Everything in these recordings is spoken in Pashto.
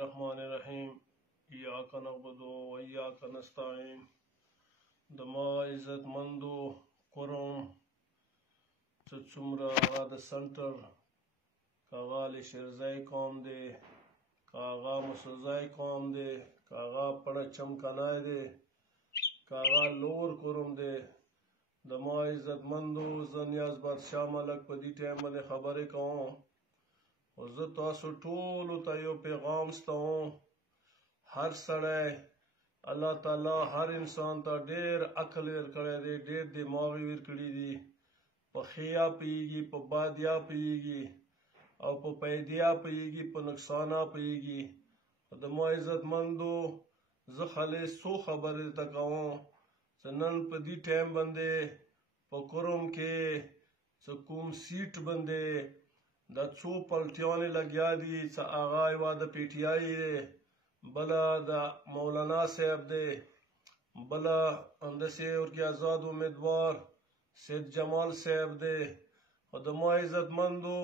الرحمن الرحیم ایاک نعبد و ایاک نستعین د ما عزت مندو قرم چې څومره هغه د سنټر کاغه لشرزی قوم دی کاغه مسوزی قوم دی کاغه پړه چمکنای دی کاغه لور قرم دی د ما عزت مندو زه نیاز بادشاه ملک په دې ټایم باندې خبرې کوم او زه تاسو ټولو ته یو پیغام ستوم هر سړی الله تعالی هر انسان ته ډېر عقل ورکړی دی ډېر دماغ یې ورکړي دي په ښیا پوهېږي په بادیا پوهېږي او په پیدیا پوهېږي په نقصانا پوهېږي د ما عزتمندو زه خالص څو خبرې ته کوم چې نن په دې ټایم باندې په قرم کې چې کوم سیټ باندې دا څو پلټیانې لګیا دي چې هغه یوه د پی ټي آی دی بله د مولانا صاحب دی بله همداسې ورکې آزاد امیدوار سید جمال صاحب دی خو د ما عزتمندو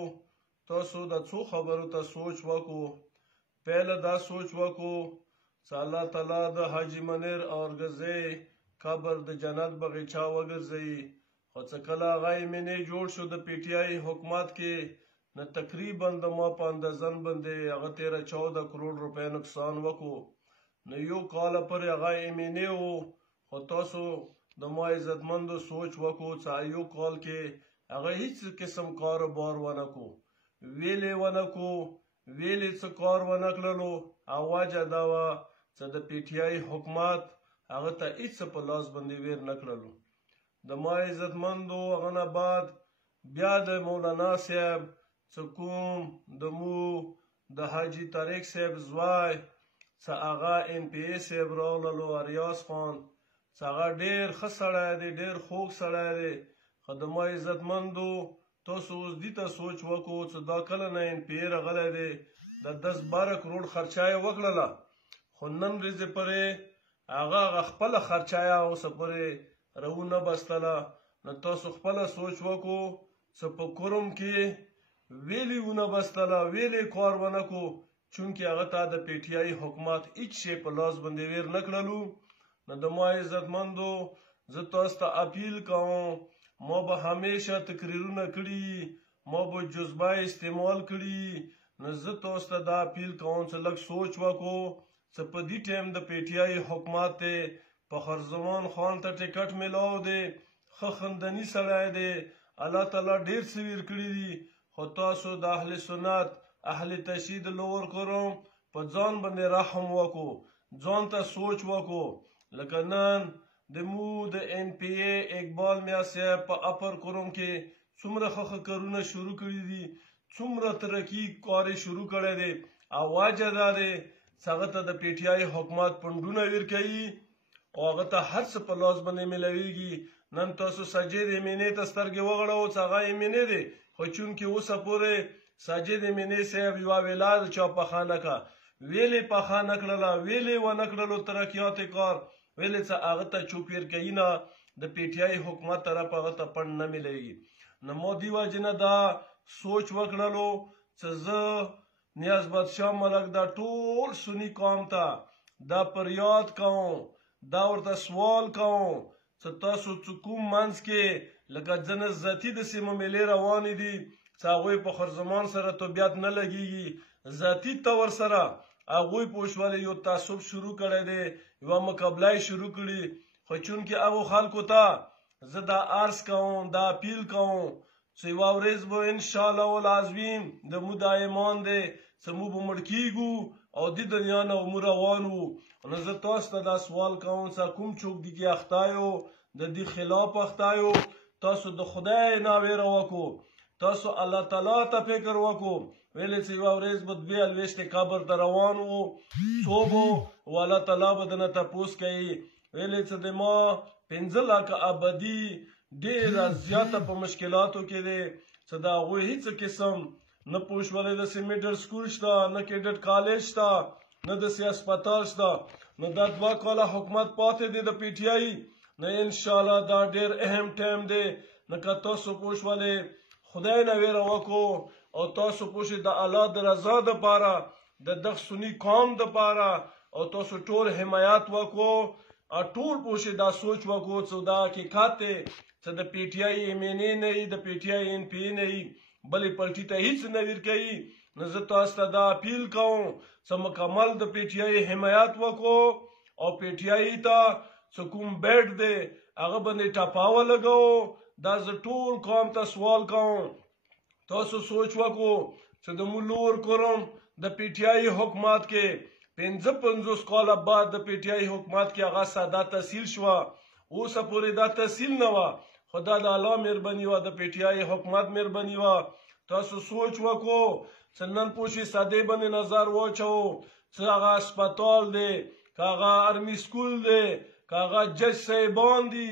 تاسو د څو خبرو ته سوچ وکړو پهله دا سوچ وکړو چې الله تعالی د حاجي منیر اورګزی قبر د جنت بغیچه وګرځوي خو چې کله هغه ایمنې جوړ شو د پی ټي آی حکومت کې نه تقریبا د ما په اندازن باندې هغه 13-14 کروڑ روپۍ نقصان وکړو نو یو کال پورې هغه ایمنې و خو تاسو د ما عزتمندو سوچ وکړو چې یو کال کې هغه هیڅ قسم کاروبار ونه کړو ویلې ونه کړو ویلې څه کار ونه کړلو او وجه دا وه چې د پی ټي آی حکومت هغه ته هیڅ په لاس باندې ویر نه کړلو د ما عزتمندو هغه نه بعد بیا د مولانا صاحب چې کوم د مو د حاجي طارق صاحب زوی چې هغه ایم پی ای صاحب راغللو ریاض خان چې هغه ډېر ښه سړی دی ډېر خوږ سړی دی خو د ما عزتمندو تاسو اوس دې ته سوچ وکړو چې دا کله نه ایم پی ای راغلی دی د 10-12 کروڑ خرچه یې وکړله خو نن ورځې پورې هغه خپله خرچه یې اوسه پورې راونه بستله نو تاسو خپله سوچ وکړو چې په قرم کې ویلې ونه بستله ویلې کار ونه کړو چونکې هغه ته د پی ټي آی حکومت هیڅ شی په لاس باندې ویر نه کړلو نو د ما عزتمندو زه تاسو ته اپیل کوم ما به همیشه تقریرونه کړي ما به جذبه استعمال کړي نو زه تاسو ته دا اپیل کوم چې لږ سوچ وکړو چې په دې ټایم د پی ټي آی حکومت دی فخرزمان خان ته ټکټ میلاو دی ښه خندني سړی دی الله تعالی ډېر څه ویر کړي دي خو تاسو د اهل سنت اهل تشهید لور قرم په ځان باندې رحم وکړو ځان ته سوچ وکړو لکه نن د مو د ایم پی ای اقبال میا صاحب په اپر قرم کې څومره ښه کارونه شروع کړي دي څومره ترقي کار شروع کړی دی او وجه دا دی چې هغه ته د پی ټي آی حکومت پنډونه ورکوي او هغه ته هر څه په لاس باندې میلاویږي نن تاسو سجید ایمنې ته سترګې وغړوو چې هغه ایمنې دی خو چونکې اوسه پورې ساجد ایمنې صاحب یوه ویلا د چا پخانه که ویلې پخانه کړله ویلې ونه کړلو ترقیات کار ویلې څه هغه ته چوک ورکوي نه د پی ټي آی حکومت طرف هغه ته پنډ نه میلیږي نو ما دې وجې نه دا سوچ وکړلو چې زه نیاز بادشاه ملک دا ټول سني قوم ته دا پریاد کوم دا ورته سوال کوم چې تاسو چې کوم منځ کې لکه ځنه ذاتي د سیمه میلې روانې دي چې هغوی په خرزمان سره طبیعت نه لګېږي ذاتي طور سره هغوی په وشوالی یو تعصب شروع کړی دی یوه مقابله یې شروع کړي خو چونکې هغو خلکو ته زه دا عرض کوم دا اپیل کوم چې یوه ورځ به انشاءالله العظیم د مو دا ایمان دی چې موږ به مړ کېږو او دې دنیا نه مو روان وو نو زه تاسو ته دا سوال کوم چې کوم څوک دې کې اخته یو د دې خلاف اخته یو تاسو د خدای نه ویره وکړو تاسو الله تعالی ته فکر وکړو ویلې چې یوه ورځ به 42 قبر ته روان وو څوک و الله تعالی به درنه تپوس کوي ویلې چې د ما 15 لکه ابدي ډېره زیاته په مشکلاتو کې دی چې د هغوی هېڅ قسم نه پوشولی د سیمیډر سکول شته نه کیډټ کالج شته نه داسې هسپتال شته نو دا 2 کاله حکومت پاتې دی د پی ټي آی نه انشاءالله دا ډېر اهم ټایم دی نه که تاسو پوشولی خدای نه ویره وکړو او تاسو پوشي د الله د رضا دپاره د دغ سنی قوم د پاره او تاسو ټول حمایت وکړو ټول پوښي دا سوچ وکړو چې دا حقیقت چې د پی ټی آی ایم ان ای نه د پی ټی آی ان پی نه بلې پلټی ته هیڅ نه ورکوي نو زه تاسو ته دا اپیل کوم چې مکمل د پی ټی آی حمایت وکړو او پی ټی آی ته چې کوم بیډ دی هغه باندې ټاپاوه لګو دا زه ټول قوم ته سوال کوم تاسو سوچ وکړو چې د مولور کوم د پی ټی آی حکومت کې 55 کاله بعد د پی ټی آی حکومت کې هغه ساده تحصیل شو اوس پورې دا تحصیل نه و خدا د الله مهرباني و د پی ټی آی حکومت مهرباني و تاسو سوچ وکړو چې نن پوښي ساده باندې نظر واچو چې هغه هسپتال دی کاغه ارمی سکول دی کاغه جج صاحبان دي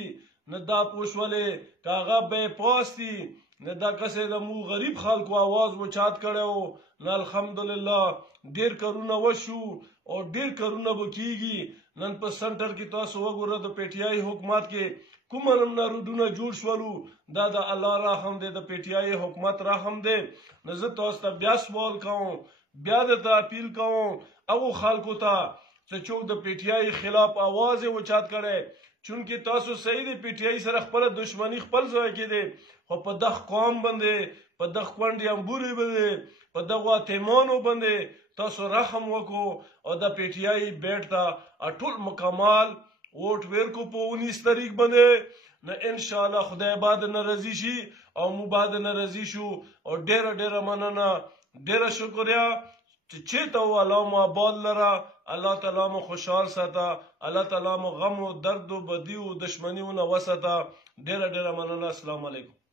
نه دا پوښولې کاغه بې پاس دي نه دا کسه د مو غریب خلکو आवाज وچات کړو نه الحمدلله ډیر کارونه وشو او ډیر کارونه وکیږي نن په سنټر کې تاسو وګورئ د پی ټی آی حکومت کې کوم نمونه روډونه جوړ شولو دا د الله رحم دی د پی ټی آی حکومت رحم دی نو زه تاسو ته بیا سوال کوم بیا د اپیل کوم او خلکو ته چې څوک د پی ټی آی خلاف आवाज وچات کړي چونکه تاسو صحیح دی پی ټی آی سره خپل دښمنی خپل ځای کې دی خو په دغه قوم باندې په دغه کونډي امبوري باندې په دغه تیمانو باندې تاسو رحم وکړو او د پی ټی آی بیٹ ته ټول مکمل ووټ ورکو په 19 تاریخ باندې نه ان شاء الله خدای باد ناراضي شي او مو باد ناراضي شو او ډېر مننه ډېر شکریا چې ته الله مو آباد لره الله تعالی مو خوشحال ساته الله تعالی مو غم او درد او بدی او دشمنی او وساته ډېر مننه السلام علیکم